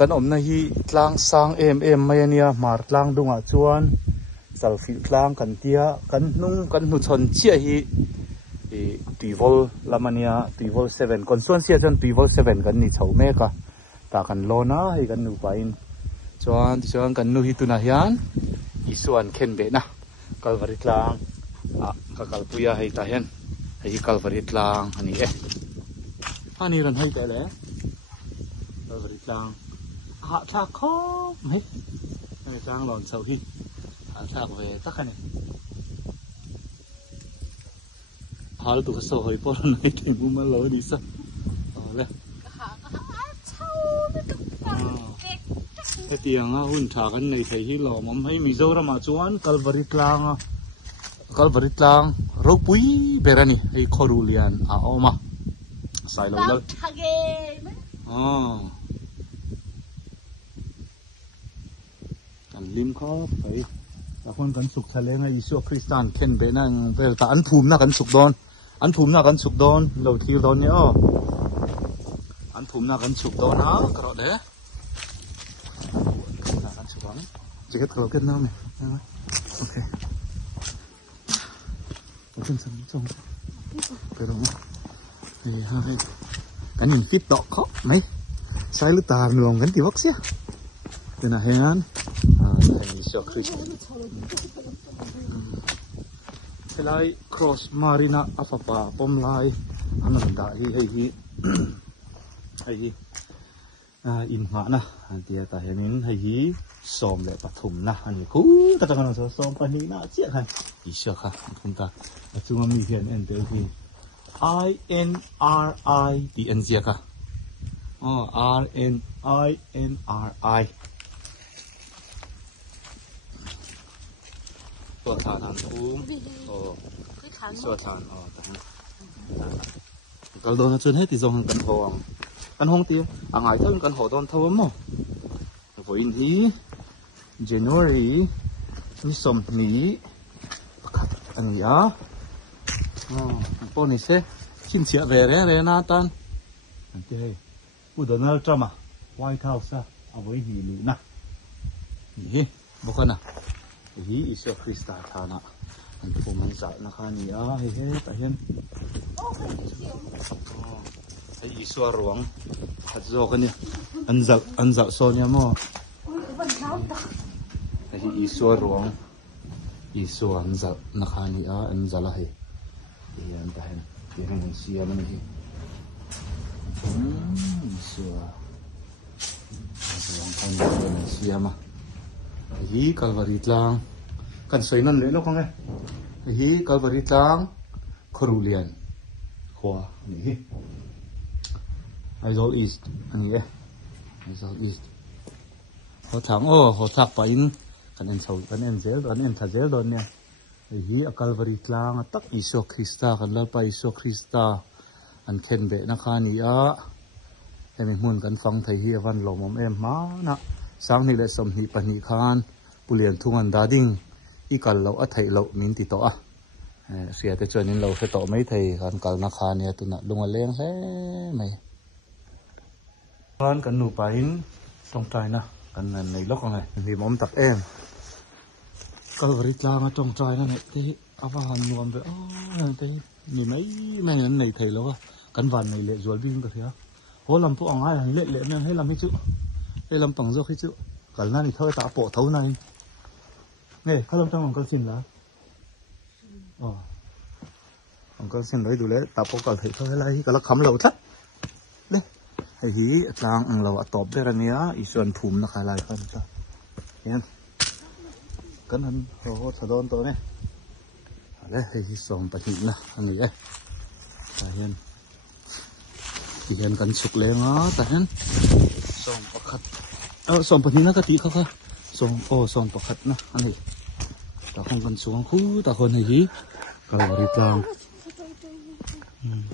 kan om na hi tlang sang em mai ania mar tlang dunga chuan selfie tlang kan tia kan nu chon chia hi tuivol lamania tuivol 7 constituency jan tuivol 7 kan ni chho me ka ta kan lona hi kan nu pain chuan kan nu hi tuna hian isuan khen be na kalvari tlang ka kalpuya hei ta hen hei kalvari tlang ani ani ran hei ta le kalvari tlang ha tha kho mai ai tlang lon sau hi ha tha về tắc này hal tu so hoi por nei te mu ma lo di sa le cái tiếng hun thả cái này thấy hi lò mắm hay mì dâu ra mà chuan kalvari tlang rau pui berani hay korulian oma sai lo lo kan lim kho phải ta kon kan suk thale nga isu kristan ken be nang vel ta an thum na kan suk don lo thil don ne an thum na kan suk don ha kro de kan suk don chỉ hết kro ken na me okay kan sam chong pero ni hai kan nhìn fit đọ khó mấy sai lu ta nuông kan ti vok sia thế nào hen Isu Kristus. Selai cross marina apa pom lai anan da hi in ha na dia ta henin hi som le pathum na ani ku ta ta kan so som pani na chia khan Isu kha thum ta chunga mi hian en te hi INRI zia ka RNIตัวฐานอันทุ่มตัวฐานก็โดนจนให้ติดจงกันห้องตีอ่างไงท่านกันหอตอนเท่ามั้งพออินที January มีสมนี้อันนี้พอนี่เซ่ชินเสียเร่นาตันอันที่ให้ผู้โดนนั่งจ้ามา White House เอาไว้หีลูนะนี่บุคคลนะhi Isu Krista thana an pu man za na khani he ta hen ai Isu ruang hat zo kan ya an za so nya mo ai Isu ruang Isu an za na khani an za la he an ta hen sia man hi Isu ruang kan sia ma hi kalvari tlang kan soinan le lo kong hi kalvari tlang korulian khwa ni Aizol East ani Aizol East ho thang ho thak pa in kan en chau kan en zel don en thazel don ne hi kalvari tlang tak Isu Krista kan la pa Isu Krista an khen be na khani emi mun kan fang thai hi van lo mom em ma na sang ni le som hi pani khan pulian thungan dading ikal lo a thai lo min ti to sia te chonin lo fe to mai thai kan kal na khan ya tu na lunga leng he mai kan nu pa hin tong tai na kan nei lok ngai ni mom tak em kalvari tlang a tong tai na ne ti awa han nuam be te ni mai mai nan nei thai lo kan van nei le zual bin ka thia ho lam pu angai han le men he lam hi chu he lam pang zo hi chu kal na ni thoi ta po thau na ni nghe khá lắm trong con xin là con xin lấy đủ lẽ tập có cần thấy thôi lại cái là khắm lẩu thắt đấy hay hí trang ăn lẩu tọp đây là nia isuan thùm nó khai lại phân cho em cẩn thận hồ thở đón tôi này đấy hay hí sòng bạch nhị na anh ấy ta hiền thì hiền cắn sụp lên nó ta hiền sòng bạch khát sòng bạch nhị nó cái tí không song pakhat na ani ta khong kan suang khu ta khon hi kalvari tlang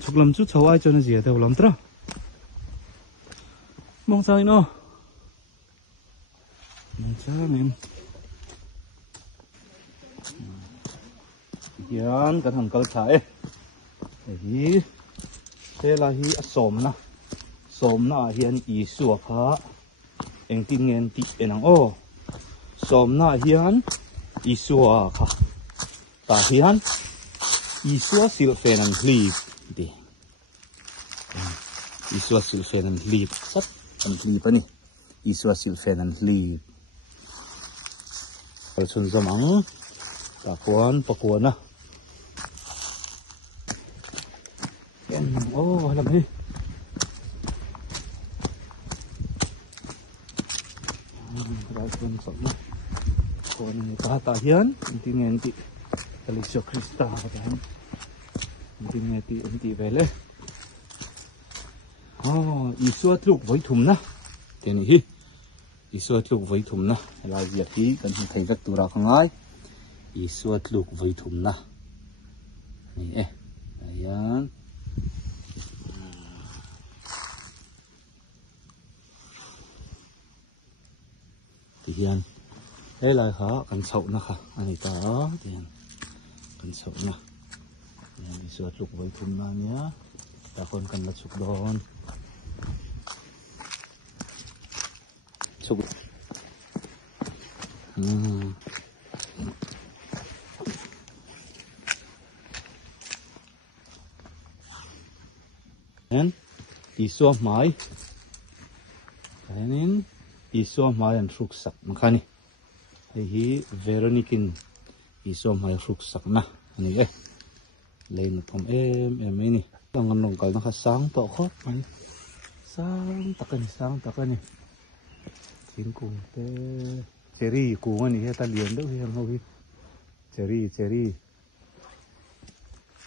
chuklam chu chawai chona zia te ulam tra mong sai no mong cha mem yan kan han kal thai hi te la hi som na hian Isu kha eng tin ngen ti enang o som na hian isua kha ta hian isua silfen an hlip di isua silfen an hlip sat an hlip ani isua silfen an hlip chun zamang ta kuan pakuana en o lam hi Rasun sama kuan ni ta hian tingin ti Kalisyo Krista kan tingin ti vele isuat luk voi thum na teni hi isuat luk voi thum na la zia hi kan thei vek tura khangai isuat luk voi thum na ni ayan tiyan lai ha kan chau na kha ani ta tiyan kan chau na yan isuat luk voi thum na nia ta kon kan la chuk don chuk and isua mai kanin isua mai an ruk sak makani hi veronikin isua mai ruk sak na ani lein thom em ni tangan nong kal na kha sang to khop mai sang takani tin kung te cherry kung ani he ta lian do hi ho hi cherry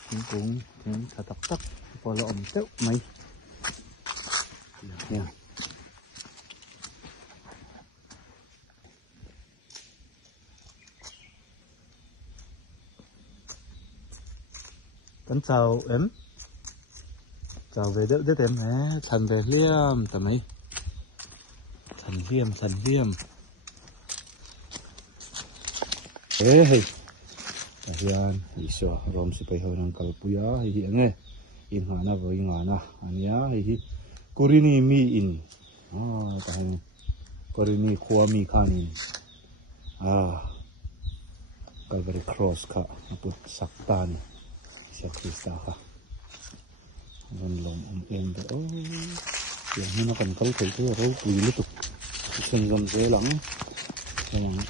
tin kung tin tak polo om teu mai ya Con chào em chào về đỡ em hả thần về liêm tầm ấy thần liêm ê hey hiền isua rom si pai horang kalpuya hi nge in hana voi ngana ania hi kurini mi in ta kurini khuwa mi khanin Calvary cross ka put saktan siya Krista ka van lom em de yang hina kan kal thei tu ro pui lu tu chen gam ze lang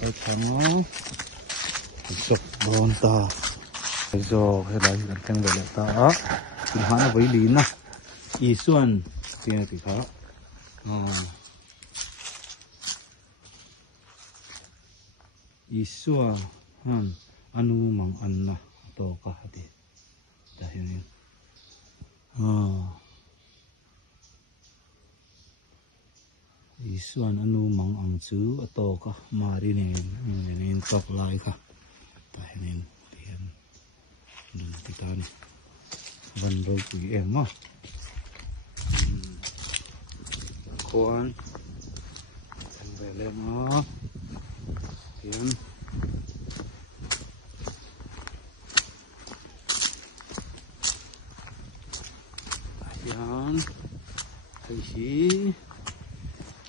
ai thanga sok bon ta zo he lai kan teng de ta in hana voi li na I suan tia ti kha isua anu mang anna to ka hati dahil isuan anu mang ang chu ato ka mari nin top lai ka dahil tiyan dun titan van ro pui ma kuan sanbele ma tiyan yan hi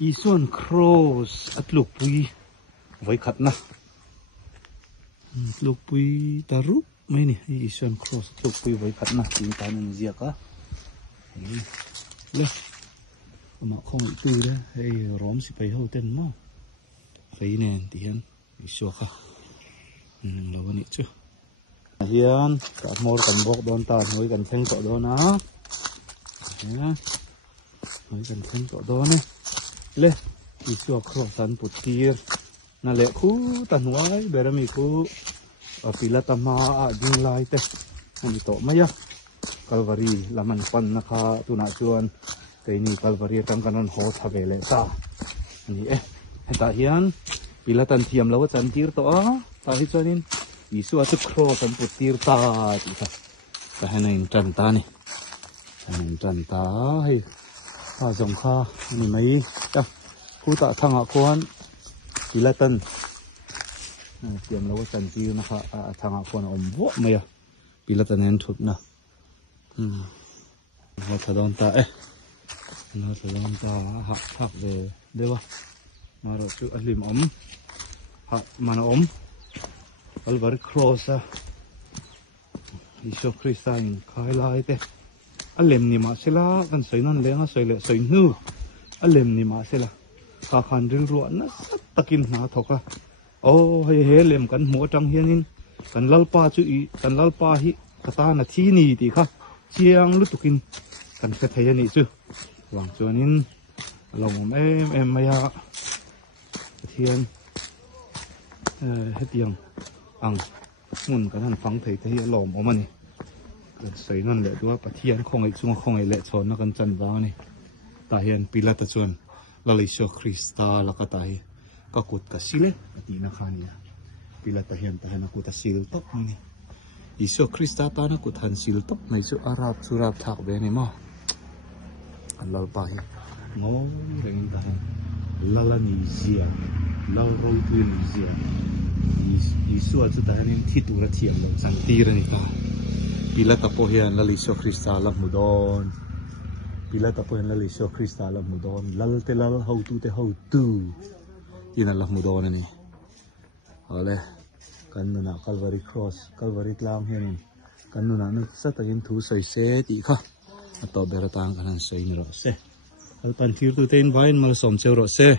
isuan cross at lukpui vai khat na lukpui taru mai ni isuan cross lukpui vai khat na tin ta nan zia ka le ma khong tu de hey rom si pai ho ten ma fei nen tian isua ka lo ni chu hian ka mor kan bok don ta hoi kan theng to do na hoi kan theng to do ne le isua cross an putir na le khu tan wai berami khu pilata ma ding lai te ani to maya Calvary laman pan na kha tuna chuan teini Calvary tang kanon ho thavele ta ani heta hian pilatan thiam lo chan tir to ta hi chuanin isua chu cross an putir ta ti ta hanin tan ta ni hanin tan ta hei ha jong kha ni mai ta khu ta thanga khuan pilatan thiam lo chan tir na kha thanga khuan om bo maya pilatan en thut na nó thở đông ta nó thở đông ta học học về đây ba maro chu alim om ha mana om Calvary cross a Iso Krista in khai lai te alem ni ma sila kan soinon lenga soile soinu alem ni ma sila kha khan ril ro na sat takin na thoka o he lem kan mo tang hianin kan lalpa chu I kan lalpa hi kata na thi ni ti kha chiang lu tukin kan se thei ani chu wang chuanin lom em maya thian hetiang ang mun kan han phang thei thei lom omani kan sei non le dua pathian khong ai chung khong ai le chon na kan chan ba ni ta hian pila ta chuan lalisho Krista la ka tai ka kut ka sile ati na khania pila ta hian ku ta sil tok ni Iso Krista ta na kut han sil tok mai chu arab surab thak be ni ma Allah pa hi ngom reng da lala ni zia lau roi tu ni zia Isu at sa tahanin titurat siya lo sang tira ni ka pila tapo yan lalisyo Krista alam mo doon pila tapo yan lalisyo Krista alam mo doon lal te lal how to inalam mo doon ani ale kanu na Calvary cross Calvary lang yan kanu na sa tagin tu say se ti ka ato beratang kanan say ni rose alpan tir tu ten vain mal som se rose